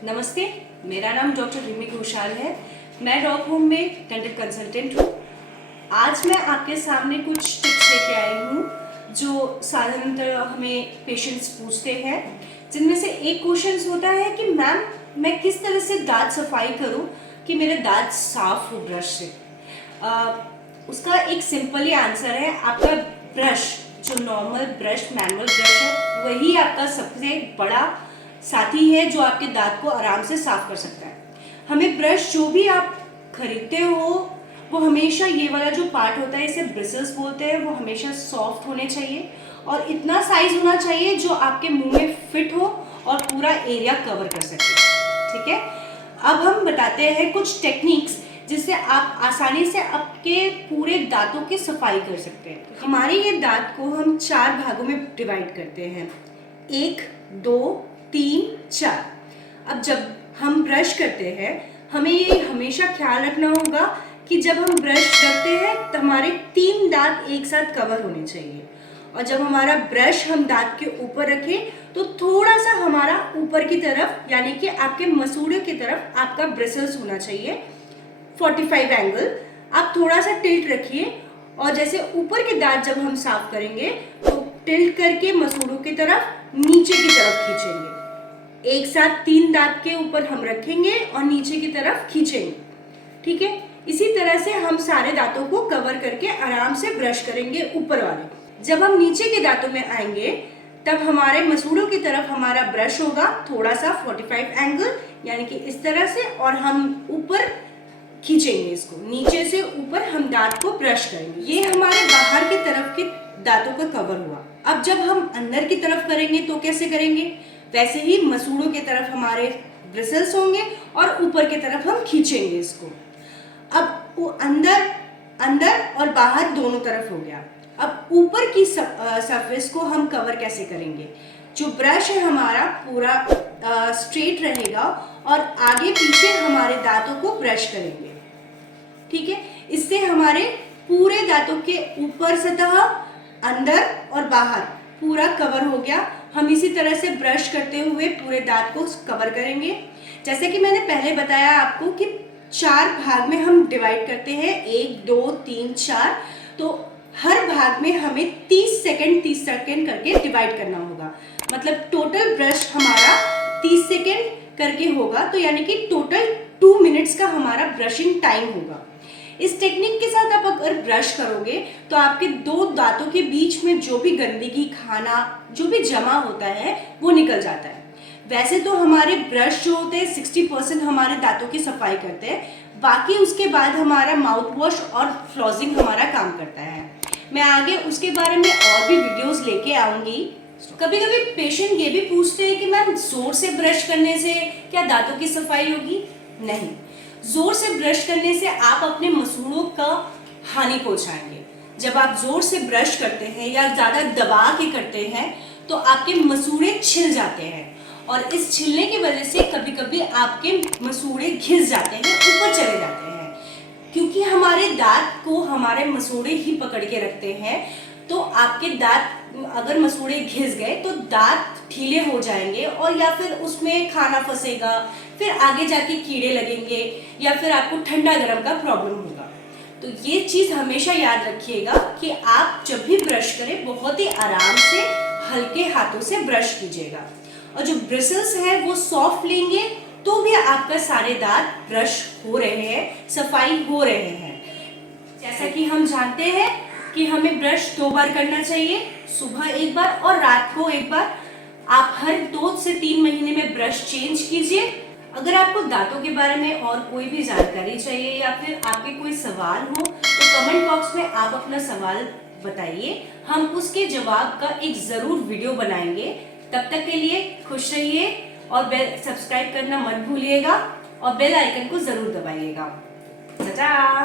नमस्ते, मेरा नाम डॉक्टर रिमी घोषाल है। मैं डॉग होम में डेंटल कंसल्टेंट हूँ। आज मैं आपके सामने कुछ टिप्स लेके आई हूँ जो साधारणतः हमें पेशेंट्स पूछते हैं, जिनमें से एक क्वेश्चन होता है कि मैम मैं किस तरह से दांत सफाई करूँ कि मेरे दांत साफ हो ब्रश से। उसका एक सिंपल ही आंसर है, आपका ब्रश जो नॉर्मल ब्रश मैनुअल ब्रश है वही आपका सबसे बड़ा साथी है जो आपके दांत को आराम से साफ कर सकता है। हमें ब्रश जो भी आप खरीदते हो वो हमेशा ये वाला जो पार्ट होता है, इसे ब्रिसल्स बोलते हैं, वो हमेशा सॉफ्ट होने चाहिए और इतना साइज होना चाहिए जो आपके मुंह में फिट हो और पूरा एरिया कवर कर सके। ठीक है, अब हम बताते हैं कुछ टेक्निक्स जिससे आप आसानी से आपके पूरे दांतों की सफाई कर सकते हैं। हमारे ये दांत को हम 4 भागों में डिवाइड करते हैं, 1, 2, 3, 4। अब जब हम ब्रश करते हैं हमें ये हमेशा ख्याल रखना होगा कि जब हम ब्रश करते हैं तो हमारे 3 दांत एक साथ कवर होने चाहिए, और जब हमारा ब्रश हम दांत के ऊपर रखें तो थोड़ा सा हमारा ऊपर की तरफ यानी कि आपके मसूड़े की तरफ आपका ब्रिसल्स होना चाहिए 45 एंगल। आप थोड़ा सा टिल्ट रखिए और जैसे ऊपर के दांत जब हम साफ करेंगे तो टिल्ट करके मसूड़ों की तरफ नीचे की तरफ खींचेंगे। एक साथ 3 दांत के ऊपर हम रखेंगे और नीचे की तरफ खींचेंगे। ठीक है, इसी तरह से हम सारे दांतों को कवर करके आराम से ब्रश करेंगे ऊपर वाले। जब हम नीचे के दांतों में आएंगे तब हमारे मसूड़ों की तरफ हमारा ब्रश होगा थोड़ा सा 45 एंगल यानी कि इस तरह से, और हम ऊपर खींचेंगे इसको, नीचे से ऊपर हम दांत को ब्रश करेंगे। ये हमारे बाहर की तरफ के दांतों का कवर हुआ। अब जब हम अंदर की तरफ करेंगे तो कैसे करेंगे, वैसे ही मसूड़ों की तरफ हमारे ब्रिसल्स होंगे और ऊपर की तरफ हम खींचेंगे इसको। अब वो अंदर और बाहर दोनों तरफ हो गया। अब ऊपर की सरफेस को हम कवर कैसे करेंगे, जो ब्रश है हमारा पूरा स्ट्रेट रहेगा और आगे पीछे हमारे दांतों को ब्रश करेंगे। ठीक है, इससे हमारे पूरे दांतों के ऊपर सतह, अंदर और बाहर पूरा कवर हो गया। हम इसी तरह से ब्रश करते हुए पूरे दांत को कवर करेंगे। जैसे कि मैंने पहले बताया आपको कि 4 भाग में हम डिवाइड करते हैं, 1, 2, 3, 4। तो हर भाग में हमें 30 सेकेंड करके डिवाइड करना होगा। मतलब टोटल ब्रश हमारा 30 सेकेंड करके होगा, तो यानी कि टोटल 2 मिनट्स का हमारा ब्रशिंग टाइम होगा। इस टेक्निक के साथ आप अगर ब्रश करोगे तो आपके 2 दांतों के बीच में जो भी गंदगी, खाना जो भी जमा होता है वो निकल जाता है। वैसे तो हमारे ब्रश जो होते हैं 60% हमारे दांतों की सफाई करते हैं, बाकी उसके बाद हमारा माउथ वॉश और फ्लॉसिंग हमारा काम करता है। मैं आगे उसके बारे में और भी वीडियोस लेके आऊंगी। कभी कभी पेशेंट ये भी पूछते हैं कि मैम जोर से ब्रश करने से क्या दांतों की सफाई होगी? नहीं, जोर से ब्रश करने से आप अपने मसूड़ों का हानि पहुंचाएंगे। जब आप जोर से ब्रश करते हैं या ज्यादा दबा के करते हैं तो आपके मसूड़े छिल जाते हैं, और इस छिलने की वजह से कभी कभी आपके मसूड़े घिस जाते हैं, ऊपर चले जाते हैं। क्योंकि हमारे दांत को हमारे मसूड़े ही पकड़ के रखते हैं, तो आपके दांत अगर मसूड़े घिस गए तो दांत ढीले हो जाएंगे और या फिर उसमें खाना फंसेगा, फिर आगे जाके कीड़े लगेंगे या फिर आपको ठंडा गर्म का प्रॉब्लम होगा। तो ये चीज हमेशा याद रखिएगा कि आप जब भी ब्रश करें बहुत ही आराम से हल्के हाथों से ब्रश कीजिएगा, और जो ब्रिसल्स है वो सॉफ्ट लेंगे तो भी आपका सारे दांत ब्रश हो रहे हैं, सफाई हो रहे हैं। जैसा कि हम जानते हैं कि हमें ब्रश 2 बार करना चाहिए, सुबह एक बार और रात को एक बार। आप हर 2 से 3 महीने में ब्रश चेंज कीजिए। अगर आपको दांतों के बारे में और कोई भी जानकारी चाहिए या फिर आपके कोई सवाल हो तो कमेंट बॉक्स में आप अपना सवाल बताइए, हम उसके जवाब का एक जरूर वीडियो बनाएंगे। तब तक के लिए खुश रहिए और सब्सक्राइब करना मत भूलिएगा और बेल आइकन को जरूर दबाइएगा। टाटा।